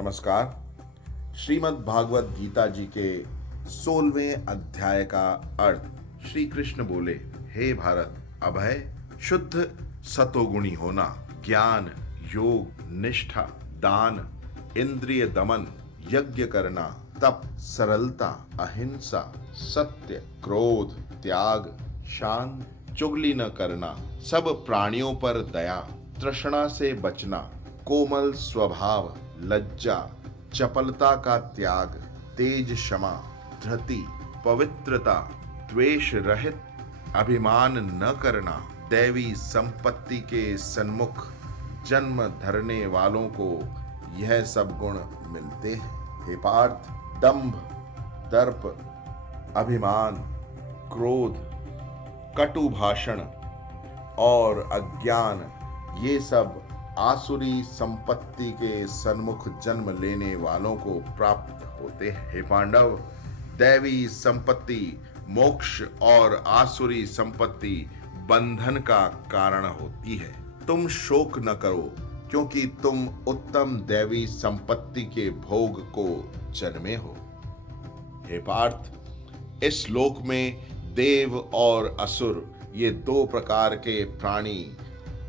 नमस्कार। श्रीमद् भागवत गीता जी के 16वें अध्याय का अर्थ। श्री कृष्ण बोले, हे भारत, अभय, शुद्ध सतोगुणी होना, ज्ञान, योग, निष्ठा, दान, इंद्रिय दमन, यज्ञ करना, तप, सरलता, अहिंसा, सत्य, क्रोध, त्याग, शांत, चुगली न करना, सब प्राणियों पर दया, तृष्णा से बचना, कोमल स्वभाव, लज्जा, चपलता का त्याग, तेज, क्षमा, धृति, पवित्रता, द्वेष रहित, अभिमान न करना, दैवी संपत्ति के सन्मुख जन्म धरने वालों को यह सब गुण मिलते हैं। हे पार्थ, दंभ, दर्प, अभिमान, क्रोध, कटु भाषण और अज्ञान, ये सब आसुरी संपत्ति के सन्मुख जन्म लेने वालों को प्राप्त होते हैं। हे पांडव, दैवी संपत्ति मोक्ष और आसुरी संपत्ति बंधन का कारण होती है। तुम शोक न करो, क्योंकि तुम उत्तम दैवी संपत्ति के भोग को जन्मे हो। हे पार्थ, इस लोक में देव और असुर, ये दो प्रकार के प्राणी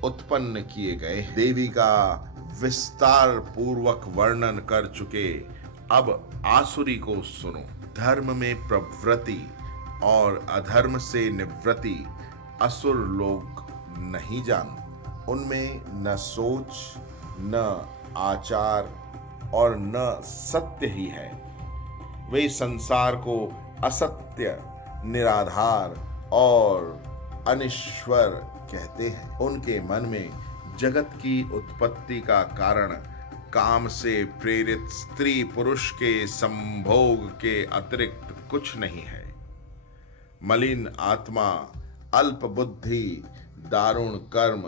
उत्पन्न किए गए। देवी का विस्तार पूर्वक वर्णन कर चुके, अब आसुरी को सुनो। धर्म में प्रवृत्ति और अधर्म से निवृत्ति असुर लोग नहीं जानते। उनमें न सोच, न आचार और न सत्य ही है। वे संसार को असत्य, निराधार और अनिश्वर कहते हैं। उनके मन में जगत की उत्पत्ति का कारण काम से प्रेरित स्त्री पुरुष के संभोग के अतिरिक्त कुछ नहीं है। मलिन आत्मा, अल्प बुद्धि, दारुण कर्म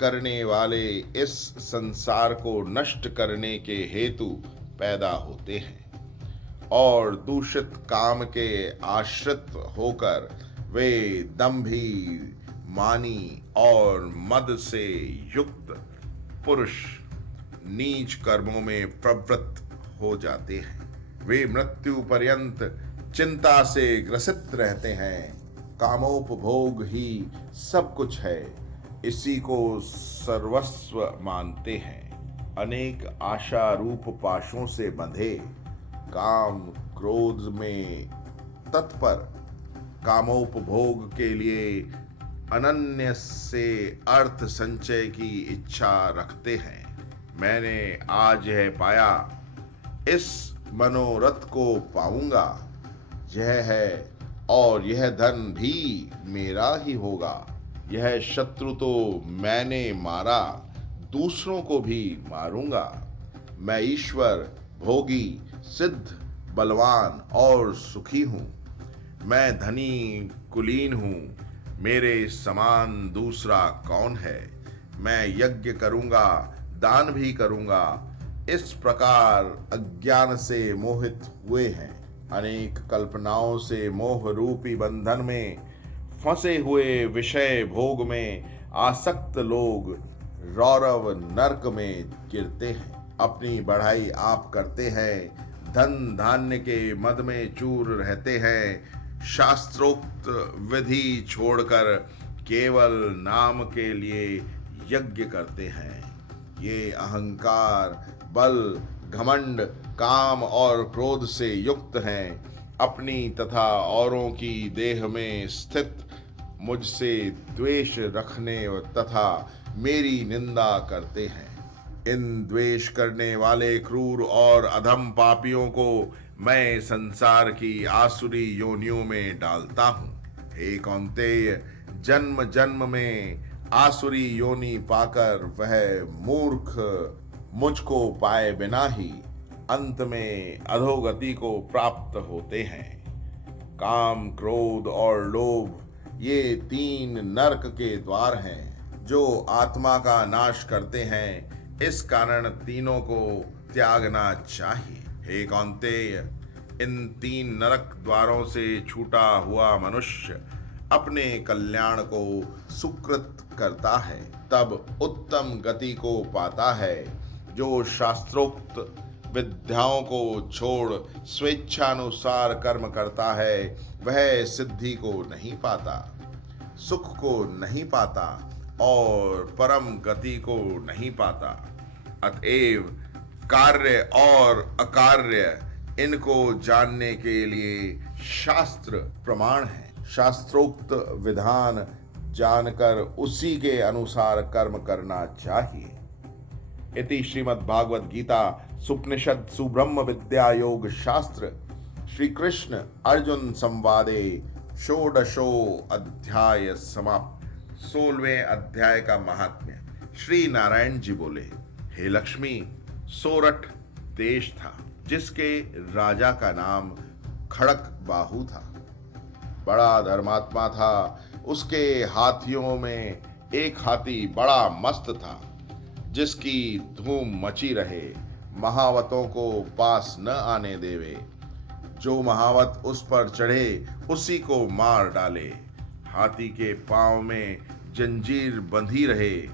करने वाले इस संसार को नष्ट करने के हेतु पैदा होते हैं और दूषित काम के आश्रित होकर वे दंभी, मानी और मद से युक्त पुरुष नीच कर्मों में प्रवृत्त हो जाते हैं। वे मृत्यु पर्यंत चिंता से ग्रसित रहते हैं। कामोपभोग ही सब कुछ है, इसी को सर्वस्व मानते हैं। अनेक आशा रूप पाशों से बंधे, काम क्रोध में तत्पर, कामोपभोग के लिए अनन्य से अर्थ संचय की इच्छा रखते हैं। मैंने आज यह पाया, इस मनोरथ को पाऊंगा, यह है और यह धन भी मेरा ही होगा। यह शत्रु तो मैंने मारा, दूसरों को भी मारूंगा। मैं ईश्वर, भोगी, सिद्ध, बलवान और सुखी हूं। मैं धनी कुलीन हूं, मेरे समान दूसरा कौन है। मैं यज्ञ करूंगा, दान भी करूंगा। इस प्रकार अज्ञान से मोहित हुए हैं। अनेक कल्पनाओं से मोह रूपी बंधन में फंसे हुए विषय भोग में आसक्त लोग रौरव नरक में गिरते हैं। अपनी बढ़ाई आप करते हैं, धन धान्य के मद में चूर रहते हैं। शास्त्रोक्त विधि छोड़कर केवल नाम के लिए यज्ञ करते हैं। ये अहंकार, बल, घमंड, काम और क्रोध से युक्त हैं। अपनी तथा औरों की देह में स्थित मुझसे द्वेष रखने तथा मेरी निंदा करते हैं। इन द्वेष करने वाले क्रूर और अधम पापियों को मैं संसार की आसुरी योनियों में डालता हूँ। हे कौन्तेय, जन्म जन्म में आसुरी योनि पाकर वह मूर्ख मुझको पाए बिना ही अंत में अधोगति को प्राप्त होते हैं। काम, क्रोध और लोभ, ये तीन नरक के द्वार हैं जो आत्मा का नाश करते हैं। इस कारण तीनों को त्यागना चाहिए। हे कौन्तेय, इन तीन नरक द्वारों से छूटा हुआ मनुष्य अपने कल्याण को सुकृत करता है, तब उत्तम गति को पाता है। जो शास्त्रोक्त विद्याओं को छोड़ स्वेच्छानुसार कर्म करता है, वह सिद्धि को नहीं पाता, सुख को नहीं पाता और परम गति को नहीं पाता। अतएव कार्य और अकार्य इनको जानने के लिए शास्त्र प्रमाण है। शास्त्रोक्त विधान जानकर उसी के अनुसार कर्म करना चाहिए। इति श्रीमद्भागवत गीता सुपनिषद सुब्रह्म विद्या योग शास्त्र श्री कृष्ण अर्जुन संवादे षोडशो अध्याय समाप्त। 16वें अध्याय का महात्म्य। श्री नारायण जी बोले, हे लक्ष्मी, सोरठ देश था जिसके राजा का नाम खड़क बाहु था। बड़ा धर्मात्मा था। उसके हाथियों में एक हाथी बड़ा मस्त था, जिसकी धूम मची रहे, महावतों को पास न आने देवे। जो महावत उस पर चढ़े उसी को मार डाले। हाथी के पांव में जंजीर बंधी रहे।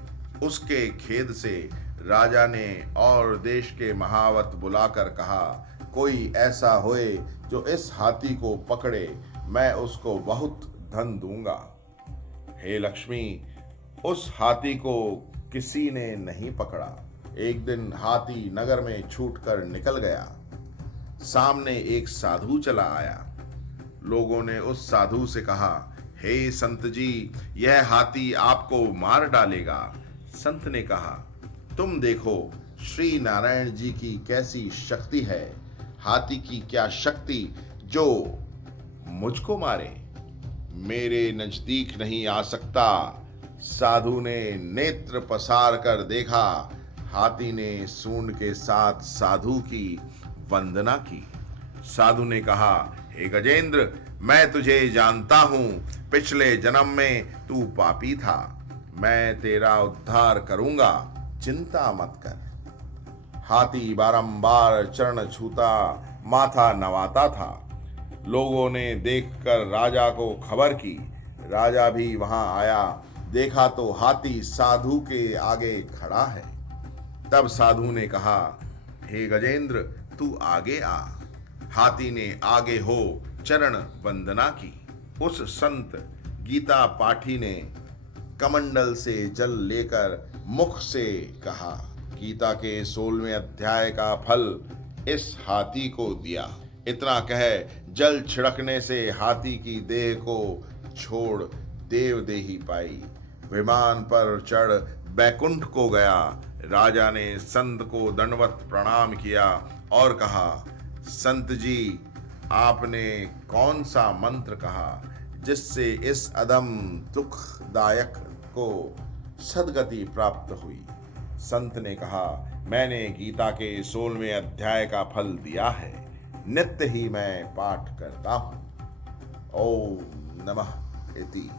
उसके खेद से राजा ने और देश के महावत बुलाकर कहा, कोई ऐसा होए जो इस हाथी को पकड़े, मैं उसको बहुत धन दूंगा। हे लक्ष्मी, उस हाथी को किसी ने नहीं पकड़ा। एक दिन हाथी नगर में छूटकर निकल गया। सामने एक साधु चला आया। लोगों ने उस साधु से कहा, हे संत जी, यह हाथी आपको मार डालेगा। संत ने कहा, तुम देखो श्री नारायण जी की कैसी शक्ति है। हाथी की क्या शक्ति जो मुझको मारे, मेरे नजदीक नहीं आ सकता। साधु ने नेत्र पसार कर देखा। हाथी ने सूंड के साथ साधु की वंदना की। साधु ने कहा, हे गजेंद्र, मैं तुझे जानता हूं। पिछले जन्म में तू पापी था। मैं तेरा उद्धार करूंगा, चिंता मत कर। हाथी बारंबार चरण छूता, माथा नवाता था। लोगों ने देखकर राजा को खबर की। राजा भी वहां आया। देखा तो हाथी साधु के आगे खड़ा है। तब साधु ने कहा, हे गजेंद्र, तू आगे आ। हाथी ने आगे हो चरण वंदना की। उस संत गीता पाठी ने कमंडल से जल लेकर मुख से कहा, गीता के 16वें अध्याय का फल इस हाथी को दिया। इतना कह जल छिड़कने से हाथी की देह को छोड़ देवदेही पाई। विमान पर चढ़ बैकुंठ को गया। राजा ने संत को दंडवत प्रणाम किया और कहा, संत जी, आपने कौन सा मंत्र कहा जिससे इस अदम दुखदायक को सद्गति प्राप्त हुई? संत ने कहा, मैंने गीता के 16वें अध्याय का फल दिया है। नित्य ही मैं पाठ करता हूँ। ओम नमः इति।